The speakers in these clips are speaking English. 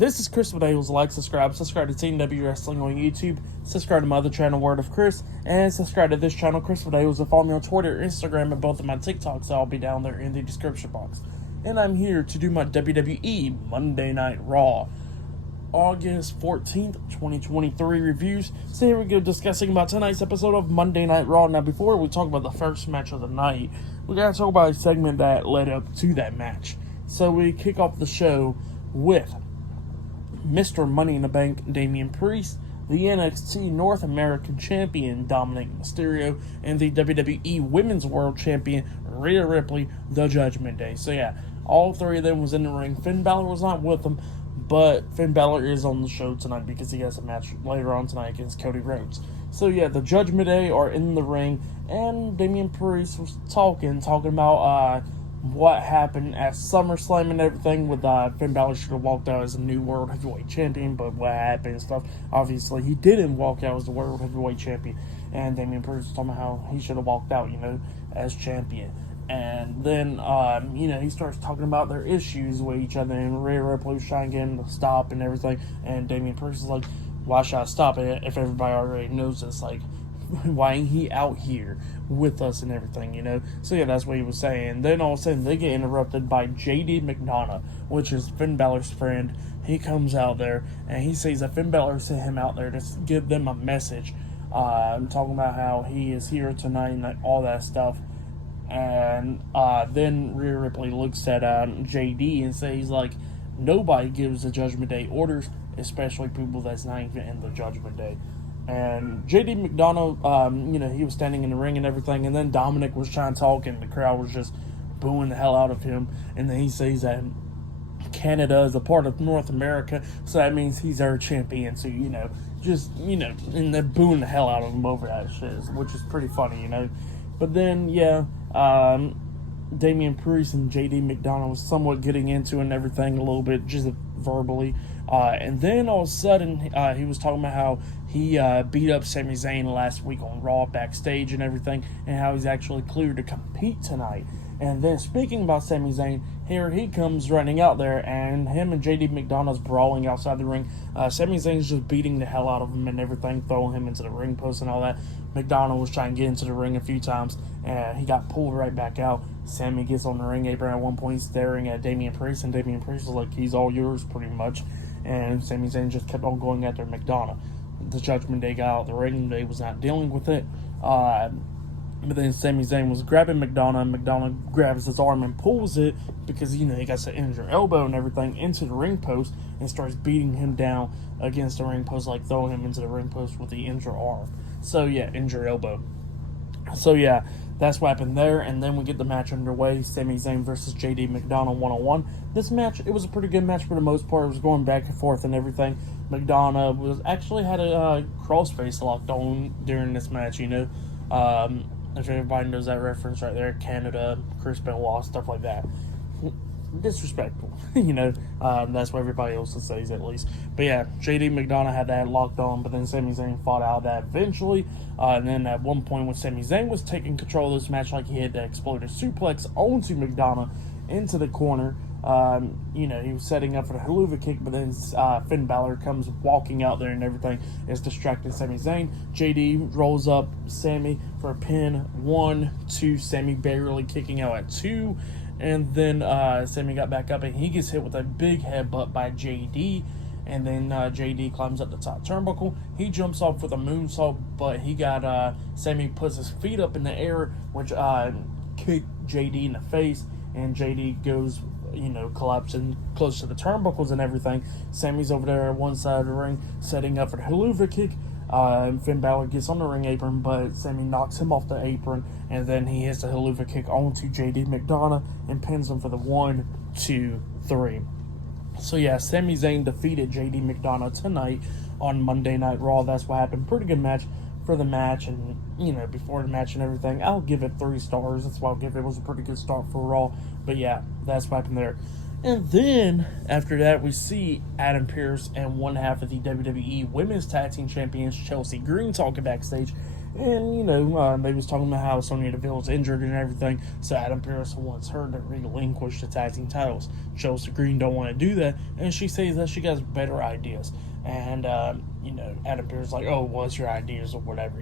This is Chris with Ales. Like, subscribe to Team W Wrestling on YouTube, subscribe to my other channel, Word of Chris, and subscribe to this channel, Chris with Ales, and follow me on Twitter, Instagram, and both of my TikToks. I'll be down there in the description box. And I'm here to do my WWE Monday Night Raw, August 14th, 2023 reviews. So here we go, discussing about tonight's episode of Monday Night Raw. Now, before we talk about the first match of the night, we gotta talk about a segment that led up to that match. So we kick off the show with Mr. Money in the Bank, Damian Priest, the NXT North American Champion, Dominic Mysterio, and the WWE Women's World Champion, Rhea Ripley, the Judgment Day. So yeah, all three of them was in the ring. Finn Bálor was not with them, but Finn Bálor is on the show tonight because he has a match later on tonight against Cody Rhodes. So yeah, the Judgment Day are in the ring, and Damian Priest was talking about what happened at SummerSlam and everything with Finn Bálor should have walked out as a new World Heavyweight Champion, but what happened and stuff. Obviously, he didn't walk out as the World Heavyweight Champion, and Damian Priest was talking about how he should have walked out, as champion. And then, he starts talking about their issues with each other, and Rhea Ripley was trying to get him to stop and everything, and Damian Priest is like, why should I stop it if everybody already knows this? Like, why ain't he out here with us and everything, So yeah, that's what he was saying. Then all of a sudden they get interrupted by JD McDonough, which is Finn Balor's friend. He comes out there and he says that Finn Bálor sent him out there to give them a message. Talking about how he is here tonight and all that stuff. And then Rhea Ripley looks at JD and says, like, nobody gives the Judgment Day orders, especially people that's not even in the Judgment Day. And JD McDonough, he was standing in the ring and everything, and then Dominic was trying to talk, and the crowd was just booing the hell out of him. And then he says that Canada is a part of North America, so that means he's our champion. So, and they're booing the hell out of him over that shit, which is pretty funny, But then, Damian Priest and JD McDonough was somewhat getting into it and everything a little bit, just verbally. And then all of a sudden, he was talking about how he beat up Sami Zayn last week on Raw backstage and everything, and how he's actually cleared to compete tonight. And then speaking about Sami Zayn, here he comes running out there, and him and JD McDonough's brawling outside the ring. Sami Zayn's just beating the hell out of him and everything, throwing him into the ring post and all that. McDonough was trying to get into the ring a few times, and he got pulled right back out. Sami gets on the ring apron at one point, staring at Damian Priest, and Damian Priest was like, he's all yours, pretty much. And Sami Zayn just kept on going after McDonough. The Judgment Day got out of the ring. They was not dealing with it. But then Sami Zayn was grabbing McDonough, and McDonough grabs his arm and pulls it because, he got the injured elbow and everything into the ring post and starts beating him down against the ring post, like throwing him into the ring post with the injured arm. So, yeah, injured elbow. So, yeah, that's what happened there. And then we get the match underway, Sami Zayn versus JD McDonough one-on-one. This match, it was a pretty good match for the most part. It was going back and forth and everything. McDonough actually had a crossface locked on during this match, if everybody knows that reference right there, Canada, Chris Benoit, stuff like that. Disrespectful, that's what everybody else says at least. But yeah, JD McDonough had that locked on, but then Sami Zayn fought out of that eventually. And then at one point when Sami Zayn was taking control of this match, like he had the exploded suplex onto McDonough into the corner. He was setting up for the Helluva Kick, but then Finn Bálor comes walking out there and everything is distracting Sami Zayn. JD rolls up Sami for a pin, 1, 2, Sami barely kicking out at 2, and then Sami got back up and he gets hit with a big headbutt by JD, and then JD climbs up the top turnbuckle. He jumps off with a moonsault, but he got Sami puts his feet up in the air, which kicked JD in the face, and JD goes collapsing close to the turnbuckles and everything. Sami's over there at one side of the ring, setting up for the Helluva Kick. And Finn Bálor gets on the ring apron, but Sami knocks him off the apron, and then he hits the Helluva Kick onto JD McDonough and pins him for the 1, 2, 3. So yeah, Sami Zayn defeated JD McDonough tonight on Monday Night Raw. That's what happened. Pretty good match for the match, and before the match and everything, I'll give it 3 stars. That's why I'll give it. It was a pretty good start for Raw. But yeah, that's what happened there. And then after that, we see Adam Pearce and one half of the WWE Women's Tag Team Champions, Chelsea Green, talking backstage, And, they was talking about how Sonya Deville's injured and everything, so Adam Pearce wants her to relinquish the tag team titles. Chelsea Green don't want to do that, and she says that she has better ideas. And, Adam Pearce like, oh, what's your ideas or whatever,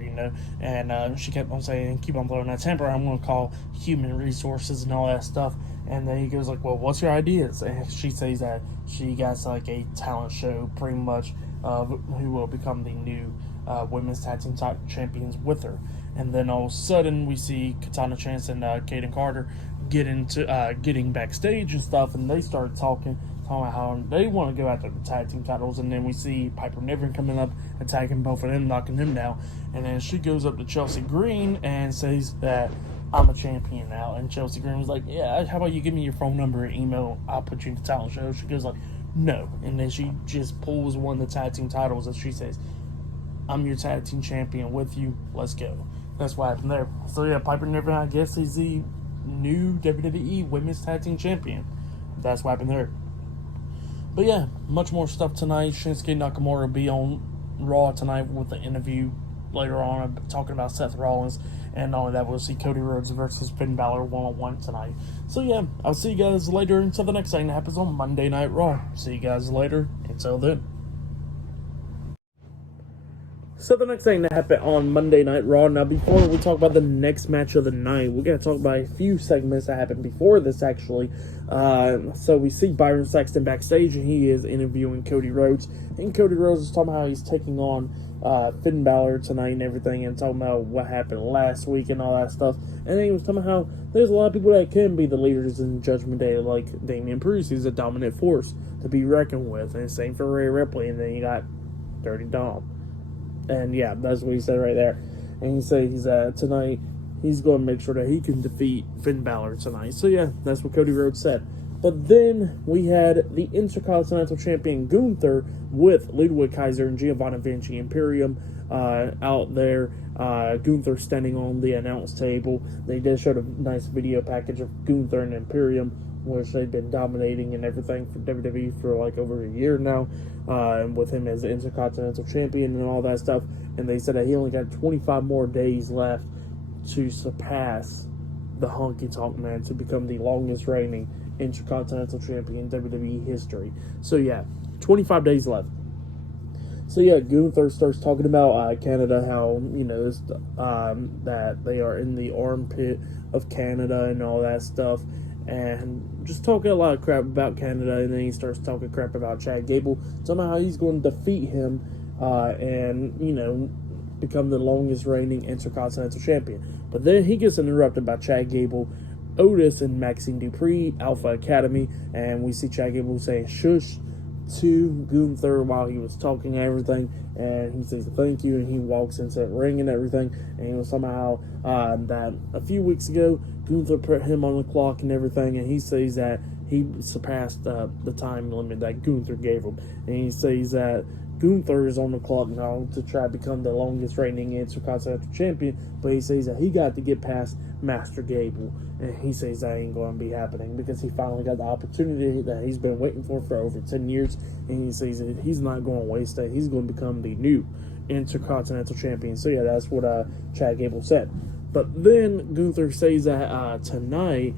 And she kept on saying, keep on throwing that temper, I'm going to call human resources and all that stuff. And then he goes like, well, what's your ideas? And she says that she got like a talent show pretty much of who will become the new women's tag team champions with her. And then all of a sudden we see Katana Chance and Kaden Carter getting backstage and stuff, and they start talking about how they want to go after the tag team titles. And then we see Piper Niven coming up, attacking both of them, knocking them down. And then she goes up to Chelsea Green and says that I'm a champion now. And Chelsea Green was like, yeah, how about you give me your phone number and email, I'll put you in the talent show. She goes like, no. And then she just pulls one of the tag team titles and she says, I'm your tag team champion with you, let's go. That's what happened there. So yeah, Piper Niven, I guess, is the new WWE women's tag team champion. That's what happened there. But yeah, much more stuff tonight. Shinsuke Nakamura will be on Raw tonight with the interview later on, talking about Seth Rollins. And not only that, we'll see Cody Rhodes versus Finn Bálor one-on-one tonight. So yeah, I'll see you guys later until the next thing that happens on Monday Night Raw. See you guys later. Until then. So the next thing that happened on Monday Night Raw. Now, before we talk about the next match of the night, we're going to talk about a few segments that happened before this, actually. So we see Byron Saxton backstage, and he is interviewing Cody Rhodes. And Cody Rhodes is talking about how he's taking on Finn Bálor tonight and everything, and talking about what happened last week and all that stuff. And then he was talking about how there's a lot of people that can be the leaders in Judgment Day, like Damian Priest, who's a dominant force to be reckoned with. And same for Rhea Ripley, and then you got Dirty Dom. And yeah, that's what he said right there. And he says tonight he's going to make sure that he can defeat Finn Bálor tonight. So yeah, that's what Cody Rhodes said. But then we had the Intercontinental Champion Gunther with Ludwig Kaiser and Giovanni Vinci Imperium out there. Gunther standing on the announce table. They did show a nice video package of Gunther and Imperium, which they've been dominating and everything for WWE for like over a year now, and with him as the Intercontinental Champion and all that stuff. And they said that he only got 25 more days left to surpass the Honky Tonk Man to become the longest reigning Intercontinental Champion in WWE history. So yeah, 25 days left. So yeah, Gunther starts talking about Canada, how, that they are in the armpit of Canada and all that stuff. And just talking a lot of crap about Canada, and then he starts talking crap about Chad Gable, somehow he's going to defeat him and become the longest reigning Intercontinental Champion. But then he gets interrupted by Chad Gable, Otis, and Maxine Dupree, Alpha Academy, and we see Chad Gable saying shush to Gunther while he was talking and everything, and he says thank you, and he walks into the ring and everything. And he was somehow that a few weeks ago Gunther put him on the clock and everything, and he says that he surpassed the time limit that Gunther gave him. And he says that Gunther is on the clock now to try to become the longest reigning Intercontinental Champion, but he says that he got to get past Master Gable, and he says that ain't going to be happening because he finally got the opportunity that he's been waiting for over 10 years, and he says that he's not going to waste it. He's going to become the new Intercontinental Champion. So yeah, that's what Chad Gable said. But then Gunther says that tonight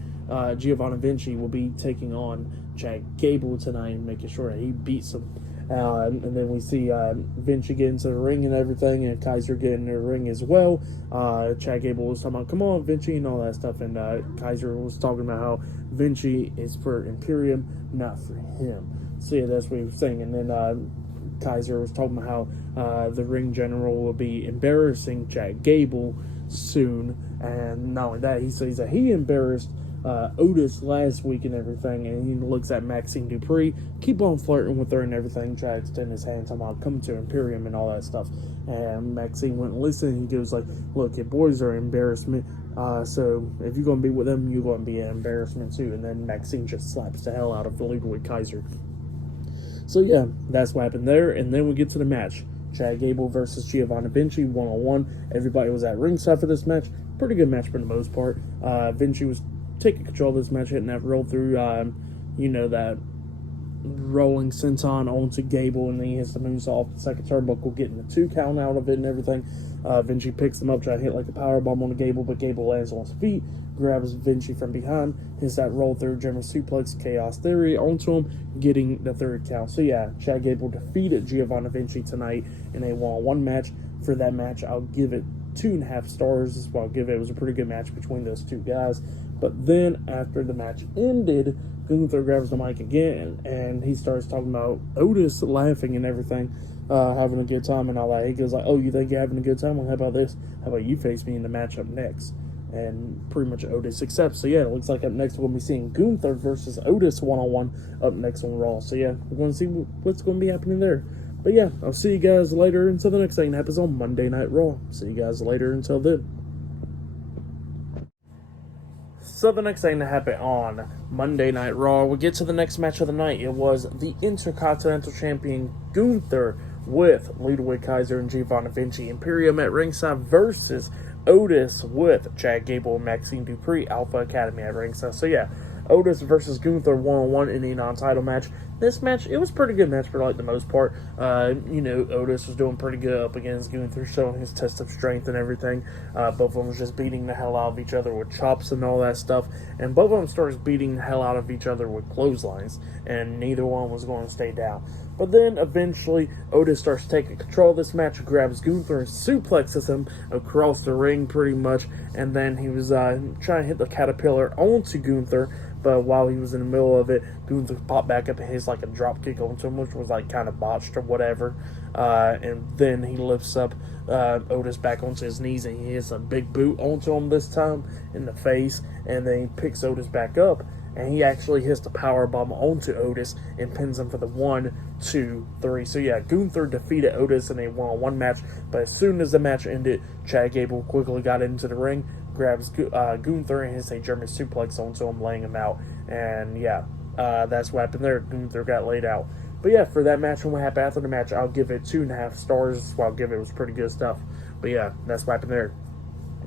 Giovanni Vinci will be taking on Chad Gable tonight and making sure that he beats him. And then we see Vinci get into the ring and everything, and Kaiser get in the ring as well. Chad Gable was talking about, come on, Vinci, and all that stuff. And Kaiser was talking about how Vinci is for Imperium, not for him. So yeah, that's what he was saying. And then Kaiser was talking about how the ring general will be embarrassing Chad Gable soon. And not only that, he says that he embarrassed Otis last week and everything, and he looks at Maxine Dupree, keep on flirting with her and everything, try to extend his hand, talking about come to Imperium and all that stuff. And Maxine wouldn't listen. He goes like, look, your boys are an embarrassment, so if you're going to be with them, you're going to be an embarrassment too. And then Maxine just slaps the hell out of Ludwig Kaiser. So yeah, that's what happened there. And then we get to the match. Chad Gable versus Giovanni Vinci, 1-on-1. Everybody was at ringside for this match. Pretty good match for the most part. Vinci was taking control of this match, hitting that roll through, that rolling senton onto Gable, and then he hits the moonsault off the second turnbuckle, getting the 2 count out of it and everything. Vinci picks him up, trying to hit like a powerbomb on Gable, but Gable lands on his feet, grabs Vinci from behind, hits that roll through German suplex, Chaos Theory onto him, getting the 3rd count. So yeah, Chad Gable defeated Giovanni Vinci tonight in a one-on-one match. For that match, I'll give it 2.5 stars. Is what I'll give it. It was a pretty good match between those 2 guys. But then after the match ended, Gunther grabs the mic again, and he starts talking about Otis laughing and everything, having a good time and all that. He goes like, "Oh, you think you're having a good time? Well, how about this? How about you face me in the matchup next?" And pretty much Otis accepts. So yeah, it looks like up next we'll be seeing Gunther versus Otis one-on-one up next on Raw. So yeah, we're going to see what's going to be happening there. But yeah, I'll see you guys later until the next thing that happens on Monday Night Raw. See you guys later until then. So the next thing that happened on Monday Night Raw, we get to the next match of the night. It was the Intercontinental Champion Gunther with Ludwig Kaiser and Giovanni Vinci Imperium at ringside versus Otis with Chad Gable and Maxine Dupree Alpha Academy at ringside. So yeah, Otis versus Gunther one-on-one in a non-title match. This match, it was a pretty good match for like the most part. Otis was doing pretty good up against Gunther, showing his test of strength and everything. Both of them was just beating the hell out of each other with chops and all that stuff. And both of them starts beating the hell out of each other with clotheslines, and neither one was going to stay down. But then eventually Otis starts taking control of this match, grabs Gunther and suplexes him across the ring pretty much, and then he was trying to hit the caterpillar onto Gunther, but while he was in the middle of it, Gunther popped back up and hits like a drop kick onto him, which was like kind of botched or whatever, and then he lifts up Otis back onto his knees, and he hits a big boot onto him this time in the face, and then he picks Otis back up, and he actually hits the powerbomb onto Otis and pins him for the 1, 2, 3. So yeah, Gunther defeated Otis in a one-on-one match, but as soon as the match ended, Chad Gable quickly got into the ring, grabs Gunther and hits a German suplex onto him, laying him out. And yeah, that's what happened there. Gunther got laid out. But yeah, for that match and what happened after the match, I'll give it 2.5 stars. That's what I'll give it. It was pretty good stuff. But yeah, that's what happened there.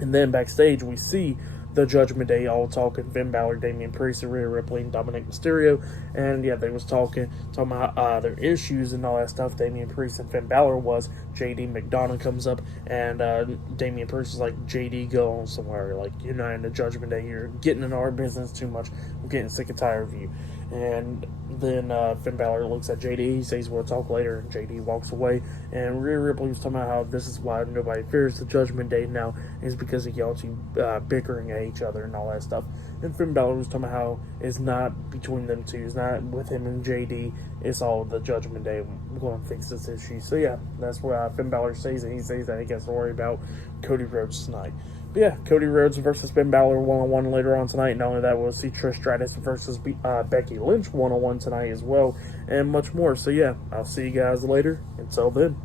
And then backstage, we see the Judgment Day all talking. Finn Bálor, Damian Priest, Rhea Ripley, and Dominic Mysterio. And yeah, they was talking about their issues and all that stuff. Damian Priest and Finn Bálor was. JD McDonough comes up, and Damian Priest is like, "JD, go on somewhere. Like, you're not in the Judgment Day. You're getting in our business too much. I'm getting sick and tired of you." And then Finn Bálor looks at JD. He says, "We'll talk later." And JD walks away. And Rhea Ripley was talking about how this is why nobody fears the Judgment Day now, is because of y'all two bickering at each other and all that stuff. And Finn Bálor was talking about how it's not between them two. It's not with him and JD. It's all the Judgment Day. We're going to fix this issue. So yeah, that's what Finn Bálor says. And he says that he gets to worry about Cody Rhodes tonight. But yeah, Cody Rhodes versus Finn Bálor one-on-one later on tonight. Not only that, we'll see Trish Stratus versus Becky Lynch one-on-one tonight as well, and much more. So yeah, I'll see you guys later. Until then.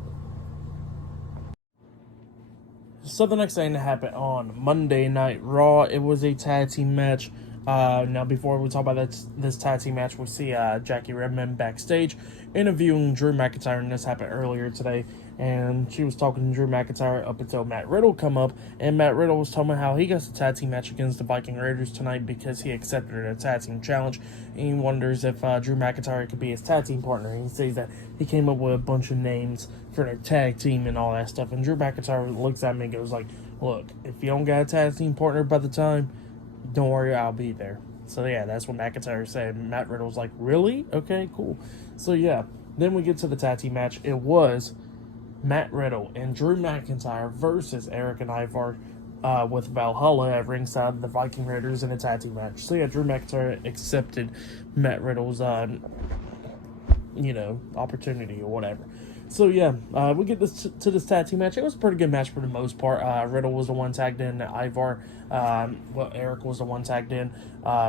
So the next thing that happened on Monday Night Raw, it was a tag team match. Now, before we talk about this tag team match, we see Jackie Redmond backstage interviewing Drew McIntyre, and this happened earlier today. And she was talking to Drew McIntyre up until Matt Riddle come up, and Matt Riddle was talking about how he got a tag team match against the Viking Raiders tonight because he accepted a tag team challenge, and he wonders if Drew McIntyre could be his tag team partner. And he says that he came up with a bunch of names for their tag team and all that stuff, and Drew McIntyre looks at me and goes like, "Look, if you don't got a tag team partner by the time, don't worry, I'll be there." So yeah, that's what McIntyre said. Matt Riddle's like, "Really? Okay, cool." So yeah, then we get to the tag team match. It was Matt Riddle and Drew McIntyre versus Eric and Ivar with Valhalla at ringside, the Viking Raiders in a tag team match. So yeah, Drew McIntyre accepted Matt Riddle's opportunity or whatever. So yeah, we get to this tag team match. It was a pretty good match for the most part. Riddle was the one tagged in. Ivar, Eric was the one tagged in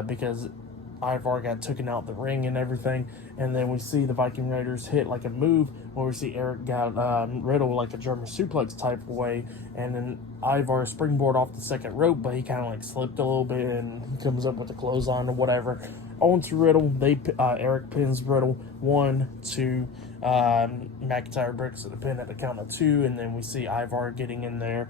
because Ivar got taken out the ring and everything. And then we see the Viking Raiders hit like a move where we see Eric got Riddle like a German suplex type way, and then Ivar springboard off the second rope, but he kind of like slipped a little bit and he comes up with the clothesline or whatever. On to Riddle. Eric pins Riddle 1, 2. McIntyre breaks the pin at the count of 2, and then we see Ivar getting in there.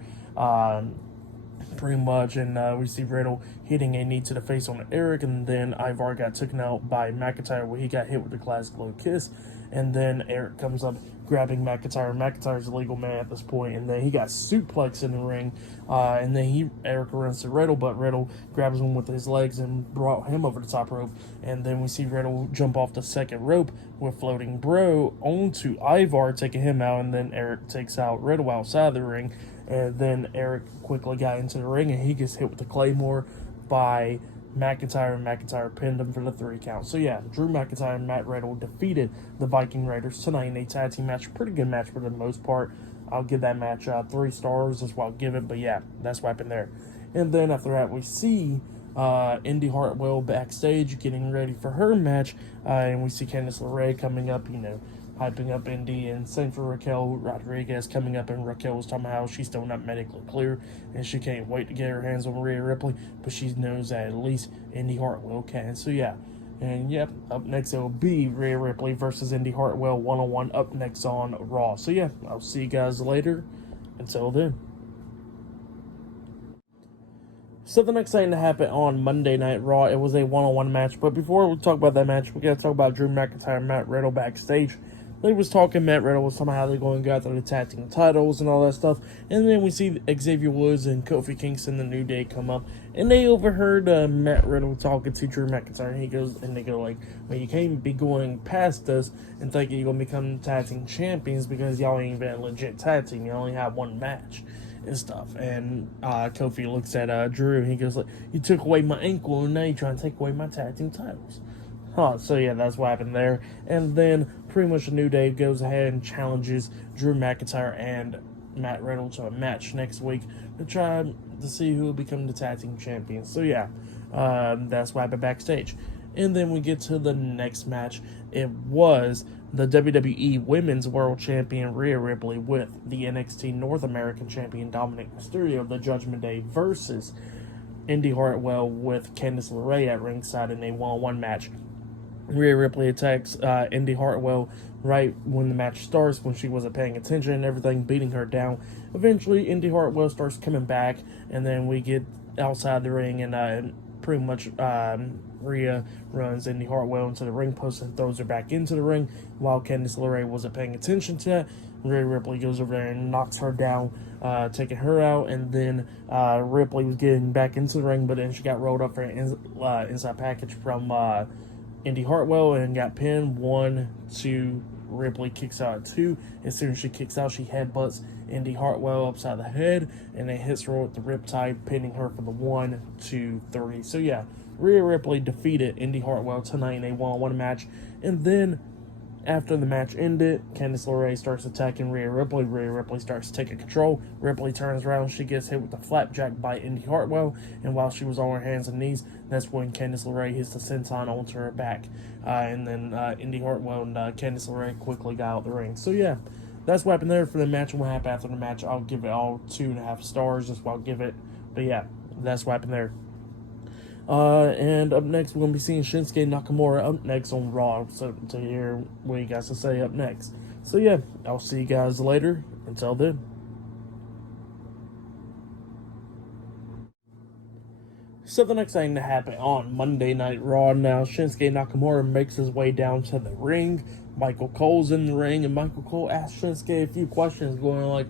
pretty much, and we see Riddle hitting a knee to the face on Eric, and then Ivar got taken out by McIntyre where he got hit with the classic low kiss, and then Eric comes up grabbing McIntyre. McIntyre's a legal man at this point, and then he got suplexed in the ring, and then Eric runs to Riddle, but Riddle grabs him with his legs and brought him over the top rope, and then we see Riddle jump off the second rope with Floating Bro onto Ivar, taking him out, and then Eric takes out Riddle outside the ring, and then Eric quickly got into the ring, and he gets hit with the Claymore by McIntyre, and McIntyre pinned him for the 3 count. So yeah, Drew McIntyre and Matt Riddle defeated the Viking Raiders tonight in a tag team match. Pretty good match for the most part. I'll give that match 3 stars. That's what I'll give it. But yeah, that's what happened there. And then after that, we see Indy Hartwell backstage getting ready for her match. And we see Candice LeRae coming up, hyping up Indy, and same for Raquel Rodriguez coming up, and Raquel was talking about how she's still not medically clear and she can't wait to get her hands on Rhea Ripley, but she knows that at least Indy Hartwell can. So yeah, and yep, up next it will be Rhea Ripley versus Indy Hartwell one-on-one up next on Raw. So yeah, I'll see you guys later. Until then. So the next thing to happen on Monday Night Raw, it was a one-on-one match, but before we talk about that match, we got to talk about Drew McIntyre and Matt Riddle backstage. They was talking, Matt Riddle was somehow they're going to go after the tag team titles and all that stuff. And then we see Xavier Woods and Kofi Kingston, the New Day, come up. And they overheard Matt Riddle talking to Drew McIntyre. And they go like, well, you can't be going past us and thinking you're going to become tag team champions because y'all ain't even a legit tag team. You only have 1 match and stuff. And Kofi looks at Drew and he goes like, you took away my ankle and now you're trying to take away my tag team titles. So yeah, that's what happened there. And then pretty much the New Day goes ahead and challenges Drew McIntyre and Matt Riddle to a match next week to try to see who will become the tag team champions. So yeah, that's what happened backstage. And then we get to the next match. It was the WWE Women's World Champion Rhea Ripley with the NXT North American Champion Dominic Mysterio, the Judgment Day, versus Indy Hartwell with Candice LeRae at ringside in a one-on-one match. Rhea Ripley attacks Indy Hartwell right when the match starts, when she wasn't paying attention and everything, beating her down. Eventually, Indy Hartwell starts coming back, and then we get outside the ring, and pretty much Rhea runs Indy Hartwell into the ring post and throws her back into the ring. While Candice LeRae wasn't paying attention to that, Rhea Ripley goes over there and knocks her down, taking her out, and then Ripley was getting back into the ring, but then she got rolled up for an inside package from Indy Hartwell and got pinned. 1, 2, Ripley kicks out at 2. As soon as she kicks out, she headbutts Indy Hartwell upside the head and then hits her with the riptide, pinning her for the 1, 2, 3. So yeah, Rhea Ripley defeated Indy Hartwell tonight in a one-on-one match. And then after the match ended, Candice LeRae starts attacking Rhea Ripley. Rhea Ripley starts taking control. Ripley turns around. She gets hit with a flapjack by Indy Hartwell. And while she was on her hands and knees, that's when Candice LeRae hits the senton onto her back. And then Indy Hartwell and Candice LeRae quickly got out the ring. So yeah, that's what happened there for the match. And what happened after the match, I'll give it all 2.5 stars. That's what I'll give it. But yeah, that's what happened there. And up next, we're going to be seeing Shinsuke Nakamura up next on Raw, so to hear what you guys to say up next. So yeah, I'll see you guys later. Until then. So the next thing to happen on Monday Night Raw now, Shinsuke Nakamura makes his way down to the ring. Michael Cole's in the ring, and Michael Cole asks Shinsuke a few questions, going like,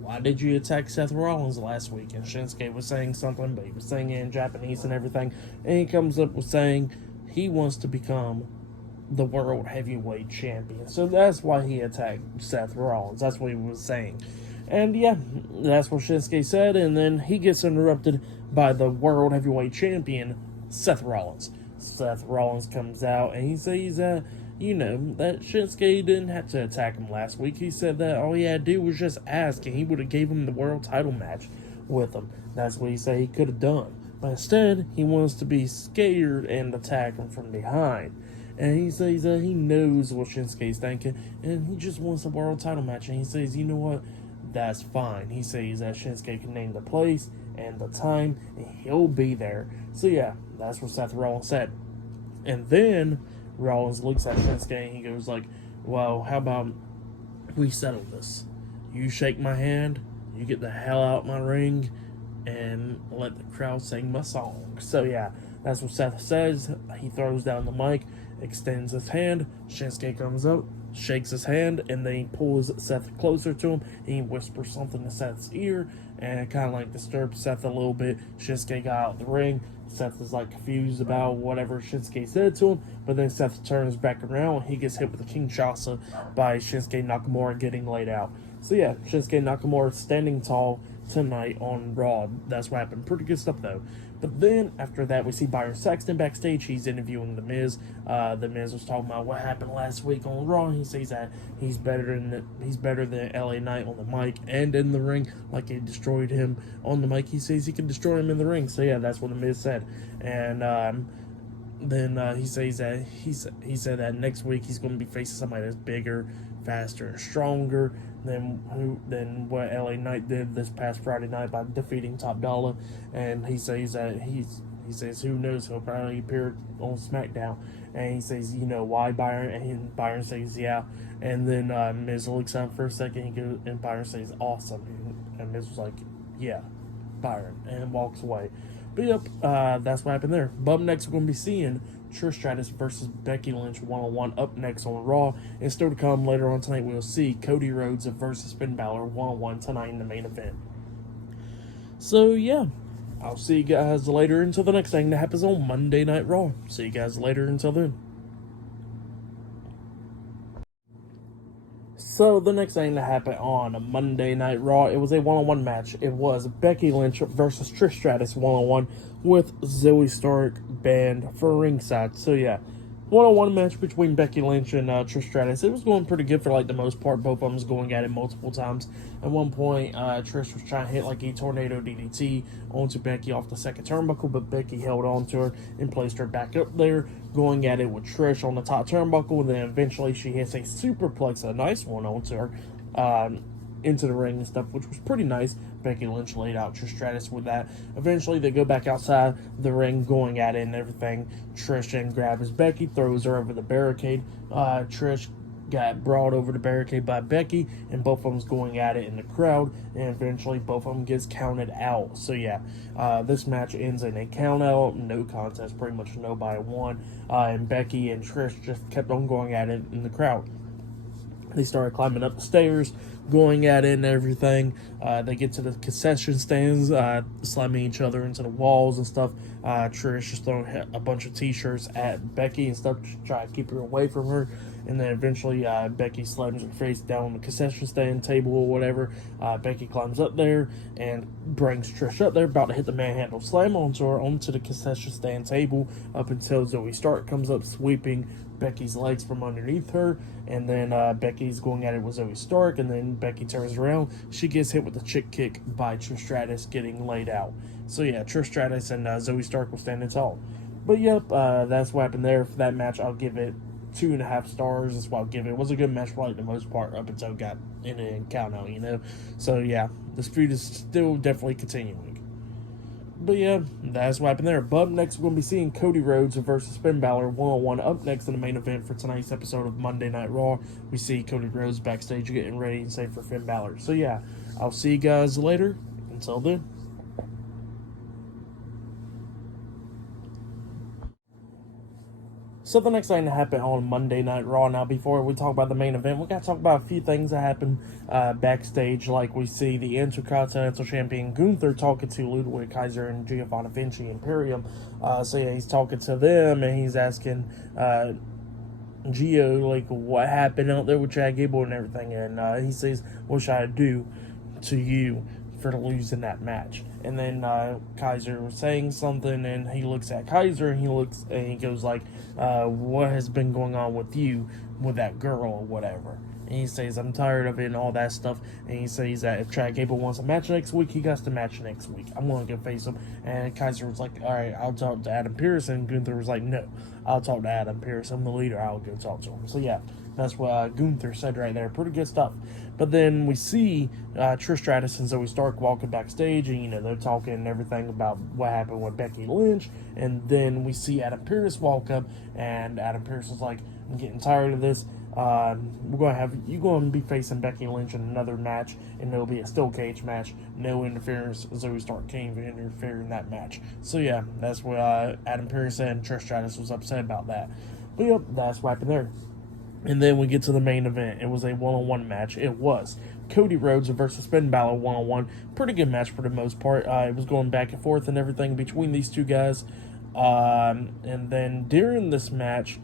why did you attack Seth Rollins last week? And Shinsuke was saying something, but he was saying it in Japanese and everything. And he comes up with saying he wants to become the World Heavyweight Champion. So that's why he attacked Seth Rollins. That's what he was saying. And yeah, that's what Shinsuke said. And then he gets interrupted by the World Heavyweight Champion, Seth Rollins. Seth Rollins comes out and he says that Shinsuke didn't have to attack him last week. He said that all he had to do was just ask, and he would have gave him the world title match with him. That's what he said he could have done. But instead, he wants to be scared and attack him from behind. And he says that he knows what Shinsuke's thinking, and he just wants a world title match. And he says, you know what? That's fine. He says that Shinsuke can name the place and the time, and he'll be there. So yeah, that's what Seth Rollins said. And then Rollins looks at Shinsuke and he goes like, well, how about we settle this? You shake my hand, you get the hell out my ring, and let the crowd sing my song. So yeah, that's what Seth says. He throws down the mic, extends his hand. Shinsuke comes up, shakes his hand, and then he pulls Seth closer to him. He whispers something to Seth's ear and kind of like disturbs Seth a little bit. Shinsuke got out of the ring. Seth is like confused about whatever Shinsuke said to him, but then Seth turns back around. He gets hit with a Kinshasa by Shinsuke Nakamura getting laid out. So yeah, Shinsuke Nakamura standing tall tonight on Raw. That's what happened. Pretty good stuff though. But then after that, we see Byron Saxton backstage. He's interviewing The Miz. The Miz was talking about what happened last week on Raw. He says that he's better than LA Knight on the mic and in the ring. Like he destroyed him on the mic, he says he can destroy him in the ring. So yeah, that's what The Miz said. And then he says that he said that next week he's going to be facing somebody that's bigger, faster, and stronger than what LA Knight did this past Friday night by defeating Top Dollar. And he says that he says who knows, he'll probably appear on SmackDown. And he says, you know why, Byron? And Byron says yeah. And then Miz looks at him for a second. He goes, and Byron says awesome. And Miz was like, yeah, Byron, and walks away. But yep, that's what happened there. But up next, we're going to be seeing Trish Stratus versus Becky Lynch one-on-one up next on Raw. And still to come later on tonight, we'll see Cody Rhodes versus Finn Bálor one-on-one tonight in the main event. So yeah, I'll see you guys later until the next thing that happens on Monday Night Raw. See you guys later until then. So the next thing that happened on Monday Night Raw, it was a one-on-one match. It was Becky Lynch versus Trish Stratus one-on-one with Zoe Stark banned for ringside. So yeah, one-on-one match between Becky Lynch and Trish Stratus. It was going pretty good for like the most part. Both of them was going at it multiple times. At one point, Trish was trying to hit like a tornado DDT onto Becky off the second turnbuckle, but Becky held on to her and placed her back up there, going at it with Trish on the top turnbuckle. And then eventually she hits a superplex, a nice one onto her, into the ring and stuff, which was pretty nice. Becky Lynch laid out Trish Stratus with that. Eventually, they go back outside the ring, going at it and everything. Trish then grabs Becky, throws her over the barricade. Trish got brought over the barricade by Becky, and both of them's going at it in the crowd, and eventually both of them gets counted out. So yeah, this match ends in a count out, no contest, pretty much nobody won, and Becky and Trish just kept on going at it in the crowd. They started climbing up the stairs, going at it and everything. They get to the concession stands, slamming each other into the walls and stuff. Trish just throwing a bunch of t-shirts at Becky and stuff to try to keep her away from her. And then eventually Becky slams her face down on the concession stand table or whatever. Becky climbs up there and brings Trish up there, about to hit the manhandle slam onto her onto the concession stand table, up until Zoe Stark comes up, sweeping Becky's legs from underneath her. And then Becky's going at it with Zoe Stark, and then Becky turns around. She gets hit with a chick kick by Trish Stratus, getting laid out. So yeah, Trish Stratus and Zoe Stark were standing tall. But yep, that's what happened there. For that match, I'll give it 2.5 stars. That's what I'll give it. It was a good match for like the most part up until it got in a count out, you know. So yeah, this feud is still definitely continuing. But yeah, that's what happened there. But next, we're going to be seeing Cody Rhodes versus Finn Bálor one-on-one up next in the main event for tonight's episode of Monday Night Raw. We see Cody Rhodes backstage getting ready and safe for Finn Bálor. So yeah, I'll see you guys later. Until then. So the next thing that happened on Monday Night Raw, now before we talk about the main event, we got to talk about a few things that happened backstage. Like we see the Intercontinental Champion Gunther talking to Ludwig Kaiser and Giovanni Vinci Imperium. So yeah, he's talking to them and he's asking Gio like what happened out there with Chad Gable and everything. And he says, what should I do to you for losing that match? And then Kaiser was saying something, and he looks at Kaiser, and he goes like, what has been going on with you, with that girl or whatever? And he says, I'm tired of it and all that stuff. And he says that if Chad Gable wants a match next week, he got to match next week. I'm going to go face him. And Kaiser was like, all right, I'll talk to Adam Pearce. And Gunther was like, no, I'll talk to Adam Pearce. I'm the leader. I'll go talk to him. So yeah, that's what Gunther said right there. Pretty good stuff. But then we see Trish Stratus and Zoe Stark walking backstage, and, you know, they're talking and everything about what happened with Becky Lynch. And then we see Adam Pearce walk up, and Adam Pearce is like, I'm getting tired of this. You're going to be facing Becky Lynch in another match, and it'll be a steel cage match. No interference. Zoe Stark can't even interfere in that match. So yeah, that's what Adam Pearce said, and Trish Stratus was upset about that. But yep, that's what happened there. And then we get to the main event. It was a one-on-one match. It was Cody Rhodes versus Bálor one-on-one. Pretty good match for the most part. It was going back and forth and everything between these two guys. And then during this match,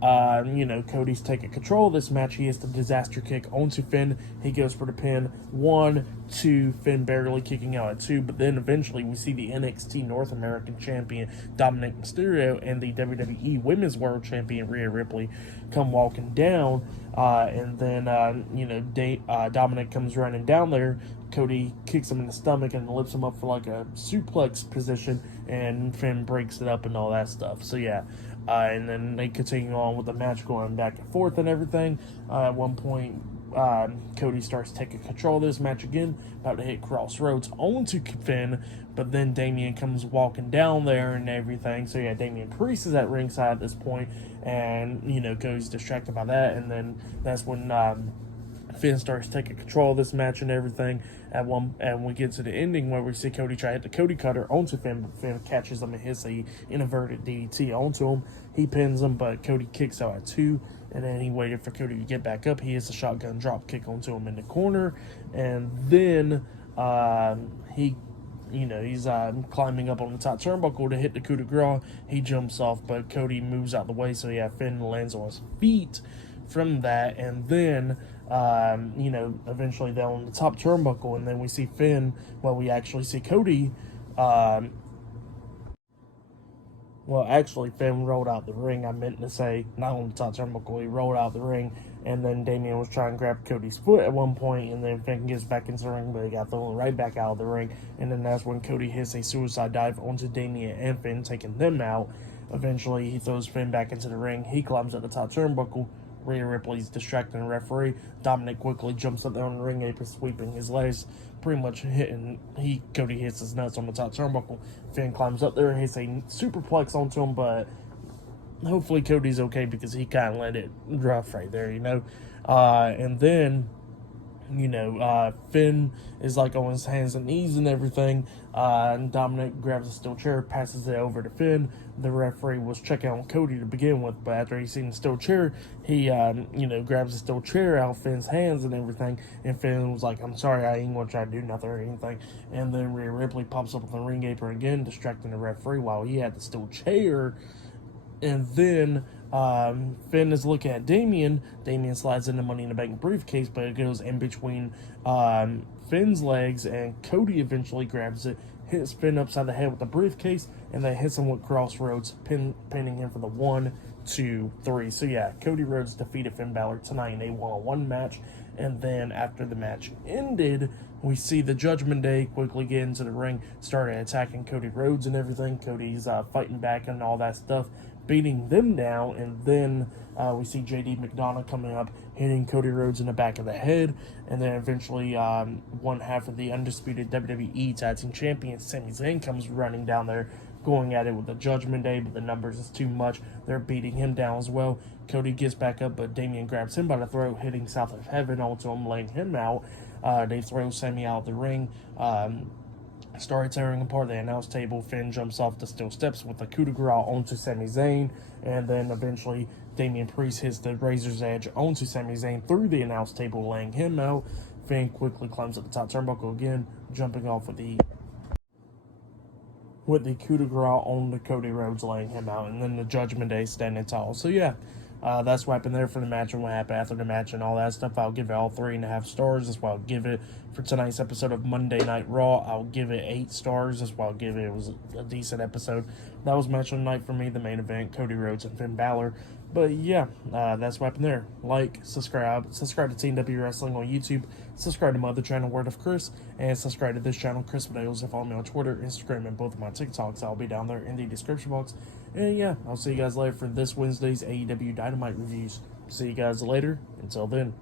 Cody's taking control of this match. He hits the disaster kick onto Finn. He goes for the pin. 1, 2, Finn barely kicking out at 2. But then eventually we see the NXT North American Champion Dominic Mysterio and the WWE Women's World Champion Rhea Ripley come walking down. And then Dominic comes running down there. Cody kicks him in the stomach and lifts him up for like a suplex position, and Finn breaks it up and all that stuff. So yeah, and then they continue on with the match going back and forth and everything. At one point, Cody starts taking control of this match again, about to hit Crossroads onto Finn, but then Damian comes walking down there and everything. So yeah, Damian Priest is at ringside at this point, and Cody's distracted by that, and then that's when Finn starts taking control of this match and everything. And we get to the ending where we see Cody try to hit the Cody Cutter onto Finn, but Finn catches him and hits a inverted DDT onto him. He pins him, but Cody kicks out at 2, and then he waited for Cody to get back up. He hits a shotgun drop kick onto him in the corner, and then he's climbing up on the top turnbuckle to hit the coup de grace. He jumps off, but Cody moves out the way, so yeah, Finn lands on his feet from that, and then eventually they're on the top turnbuckle, and then we see Finn. Well, we actually see Cody. Finn rolled out the ring. I meant to say not on the top turnbuckle. He rolled out the ring, and then Damian was trying to grab Cody's foot at one point, and then Finn gets back into the ring, but he got thrown right back out of the ring. And then that's when Cody hits a suicide dive onto Damian and Finn, taking them out. Eventually, he throws Finn back into the ring. He climbs at the top turnbuckle. Rhea Ripley's distracting the referee. Dominic quickly jumps up there on the ring apron, sweeping his legs, pretty much hitting. Cody hits his nuts on the top turnbuckle. Finn climbs up there and hits a superplex onto him, but hopefully Cody's okay because he kind of let it rough right there, and then Finn is like on his hands and knees and everything. And Dominic grabs a steel chair, passes it over to Finn. The referee was checking on Cody to begin with, but after he seen the steel chair, he grabs the steel chair out of Finn's hands and everything. And Finn was like, "I'm sorry, I ain't gonna try to do nothing or anything." And then Rhea Ripley pops up on the ring apron again, distracting the referee while he had the steel chair. And then Finn is looking at Damian. Damian slides in the Money in the Bank briefcase, but it goes in between Finn's legs, and Cody eventually grabs it, hits Finn upside the head with the briefcase, and then hits him with Crossroads, pinning him for the 1, 2, 3. So yeah, Cody Rhodes defeated Finn Bálor tonight in a one-on-one match. And then after the match ended, we see the Judgment Day quickly get into the ring, started attacking Cody Rhodes and everything. Cody's fighting back and all that stuff, beating them down. And then we see JD McDonough coming up, hitting Cody Rhodes in the back of the head. And then eventually one half of the undisputed WWE Tag Team Champion, Sami Zayn, comes running down there, going at it with the Judgment Day, but the numbers is too much. They're beating him down as well. Cody gets back up, but Damian grabs him by the throat, hitting South of Heaven onto him, laying him out. They throw Sami out of the ring, started tearing apart the announce table. Finn jumps off the steel steps with a coup de grace onto Sami Zayn, and then eventually Damian Priest hits the Razor's Edge onto Sami Zayn through the announce table, laying him out. Finn quickly climbs up the top turnbuckle again, jumping off with the coup de grace on the Cody Rhodes, laying him out, and then the Judgment Day standing tall. So yeah, that's what happened there for the match and what happened after the match and all that stuff. I'll give it all 3.5 stars. That's why I'll give it for tonight's episode of Monday Night Raw. I'll give it 8 stars. That's why I'll give it. It was a decent episode. That was match of the night for me, the main event, Cody Rhodes and Finn Bálor. But yeah, that's what happened there. Like, subscribe to TNW Wrestling on YouTube, subscribe to my other channel, Word of Chris, and subscribe to this channel, Chris Videos, and follow me on Twitter, Instagram, and both of my TikToks. I'll be down there in the description box. And yeah, I'll see you guys later for this Wednesday's AEW Dynamite reviews. See you guys later. Until then.